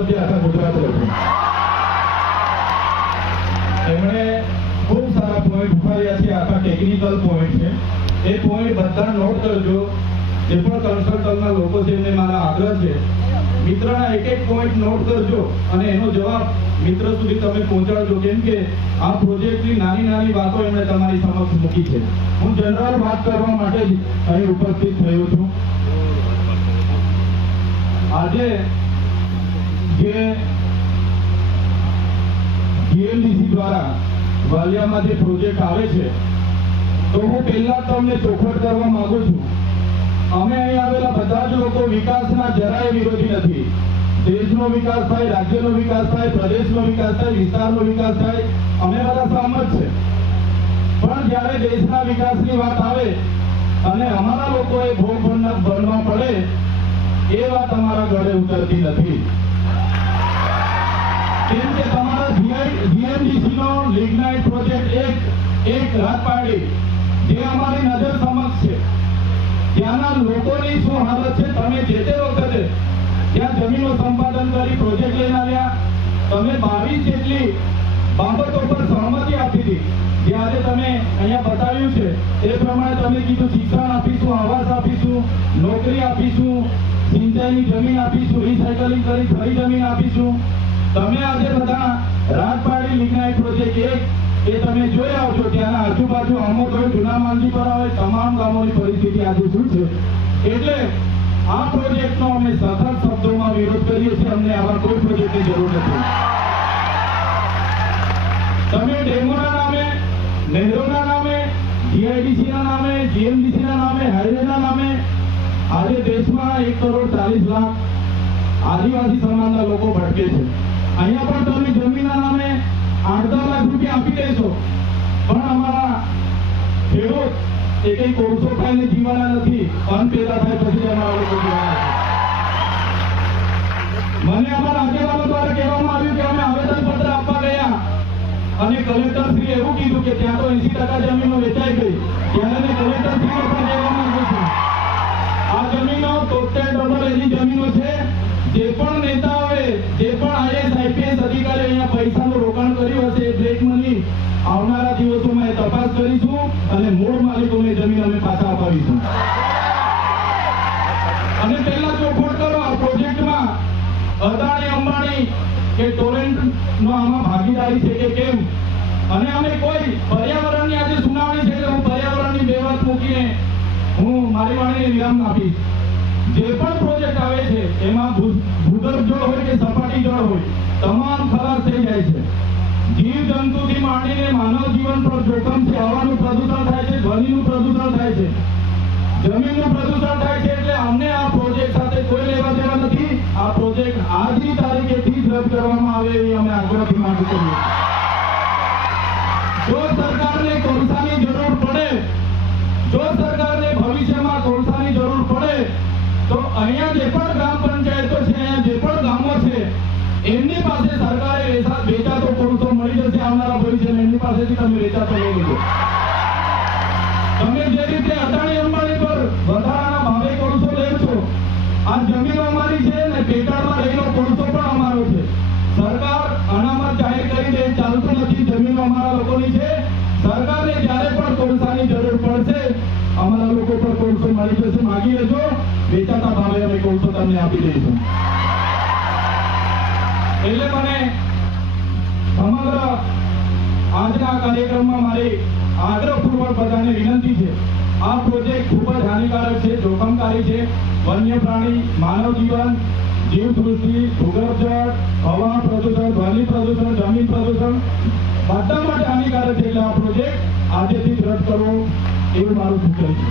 ધારાસભ્ય આખા ગુજરાતનો છું એમણે ખૂબ સારા પોઈન્ટ ઉઠાવ્યા છે, આખા ટેકનિકલ પોઈન્ટ છે. એ પોઈન્ટ બધા નોટ કરજો. જે પણ કન્સલ્ટન્ટના લોકો છે, એમને મારા આગ્રહ છે. મિત્રના એક એક પોઈન્ટ નોટ કરજો અને એનો જવાબ મિત્ર સુધી તમે પહોંચાડજો. કેમ કે આ પ્રોજેક્ટની નાની નાની વાતો એમણે તમારી સમક્ષ મૂકી છે. હું જનરલ વાત કરવા માટે જ અહીં ઉપસ્થિત થયો છું. આજે જે જીએમડીસી દ્વારા વાલિયામાં જે પ્રોજેક્ટ આવે છે. તો હું પહેલા તમને ચોખવટ કરવા માંગુ છું. અમે અહીં આવેલા બધા જ લોકો વિકાસના જરાય વિરોધી નથી. દેશનો વિકાસ થાય, રાજ્યનો વિકાસ થાય, પ્રદેશનો વિકાસ થાય, વિસ્તારનો વિકાસ થાય, અમે બધા સહમત છે. પણ જ્યારે દેશના વિકાસની વાત આવે અને અમારા લોકોએ ભોગ બનવા પડે, એ વાત અમારા ગળે ઉતરતી નથી. કેમ કે તમારા જીએમડીસીનો લિગ્નાઇટ પ્રોજેક્ટ એક એક રાત પાડી જે અમારી નજર સમક્ષ છે. ત્યાંના લોકોની શું હાલત છે? તમે જે તે વખતે ત્યાં જમીનો સંપાદન કરી પ્રોજેક્ટ લઈને આવ્યા. તમે બાવીસ જેટલી બાબતો પર સહમતિ આપી હતી. જ્યારે તમે અહીંયા બતાવ્યું છે એ પ્રમાણે તમે કીધું શિક્ષણ આપીશું, આવાસ આપીશું, નોકરી આપીશું, સિંચાઈની જમીન આપીશું રિસાયકલિંગ કરી ફરી જમીન આપીશું. તમે આજે બધા રાજપાડી લિગ્નાઇટ પ્રોજેક્ટ એક એ તમે જોઈ આવશો ત્યાંના આજુબાજુ અમુક હોય જૂના માંગીપરા હોય તમામ ગામોની પરિસ્થિતિ આજે શું છે? એટલે આ પ્રોજેક્ટનો અમે સતત શબ્દોમાં વિરોધ કરીએ છીએ, અમને આવા કોઈ પ્રોજેક્ટની જરૂર નથી. તમે ડેમોના નામે, નહેરોના નામે જીઆઈડીસીના નામે, જીએમડીસીના નામે, હાઈવેના નામે, આજે દેશમાં એક કરોડ ચાલીસ લાખ આદિવાસી સમાજના લોકો ભટકે છે. અહીંયા પણ તમે જમીનના નામે આઠ લાખ રૂપિયા આપી દેશો. પણ અમારા ખેડૂત એ કઈ કોર્સો ખાઈને જીવાના નથી. અન્ન પેદા થાય પછી મને અમારા આગેવાનો દ્વારા કહેવામાં આવ્યું કે અમે આવેદન પત્ર આપવા ગયા. અને કલેક્ટર શ્રી એવું કીધું કે ત્યાં તો એસી ટકા જમીનો વેચાઈ ગઈ. ત્યારે મેં કલેક્ટર શ્રી પણ કહેવામાં આવ્યું છે. આ જમીનો તોતેર ડબલ એની જમીનો છે. જે પણ નેતાઓએ અને મૂળ માલિકોને જમીન અમે પાછા અપાવીશું. અને પહેલા ચોખવટ કરો, આ પ્રોજેક્ટમાં અદાણી, અંબાણી કે ટોરેન્ટ નો આમાં ભાગીદારી છે કે કેમ? અને અમે કોઈ પર્યાવરણની આજે સુનાવણી છે કે હું પર્યાવરણની બે વાત મૂકીને હું મારી વાણીને વિરામ આપીશ. જે પણ પ્રોજેક્ટ આવે છે, એમાં ભૂગર્ભ જળ હોય કે સપાટી જળ હોય, તમામ ખરાબ થઈ જાય છે. જીવ જંતુથી માંડીને માનવ જીવન પર જોખમ છે, હવાનું પ્રદૂષણ થાય છે, ધ્વનિનું પ્રદૂષણ થાય છે. જમીનનું પ્રદૂષણ થાય છે એટલે અમને આ પ્રોજેક્ટ સાથે કોઈ લેવા દેવા નથી. આ પ્રોજેક્ટ આજની તારીખેથી જ રદ કરવામાં આવે એવી અમે આગ્રહથી માંગ કરીએ જો સરકારને કોલસાની જરૂર પડે, જો સરકારને ભવિષ્યમાં કોલસાની જરૂર પડે, તો અહીંયા જે પણ ગ્રામ પંચાયતો છે, અહીંયા જે પણ ગામો છે, એમની પાસે સરકારે પાસેથી તમે વેચાતો લઈ લેજો તમે જે રીતે અદાણી અંબાણી પર વધારાના ભાવે કોળસો લે છો, આ જમીન અમારી છે ને પેટાળમાં રહેલો કોળસો પણ અમારો છે. સરકાર અનામત જાહેર કરી દે ચાલતું નથી, જમીન અમારા લોકોની છે. સરકારને જ્યારે પણ કોલસાની જરૂર પડશે, અમારા લોકો પર કોલસો મળી જશે. માગી લેજો, વેચાતા ભાવે અમે કોલસો તમને આપી દઈશું. એટલે મને આજના કાર્યક્રમમાં મારી આગ્રહપૂર્વક બધાને વિનંતી છે. આ પ્રોજેક્ટ ખૂબ જ હાનિકારક છે, જોખમકારી છે. વન્ય પ્રાણી, માનવ જીવન જીવસૃષ્ટિ ભૂગર્ભ જળ, હવા પ્રદૂષણ, ધ્વનિ પ્રદૂષણ, જમીન પ્રદૂષણ બધા માટે હાનિકારક છે. એટલે આ પ્રોજેક્ટ આજેથી રદ કરવો એવું મારું સૂચન છે.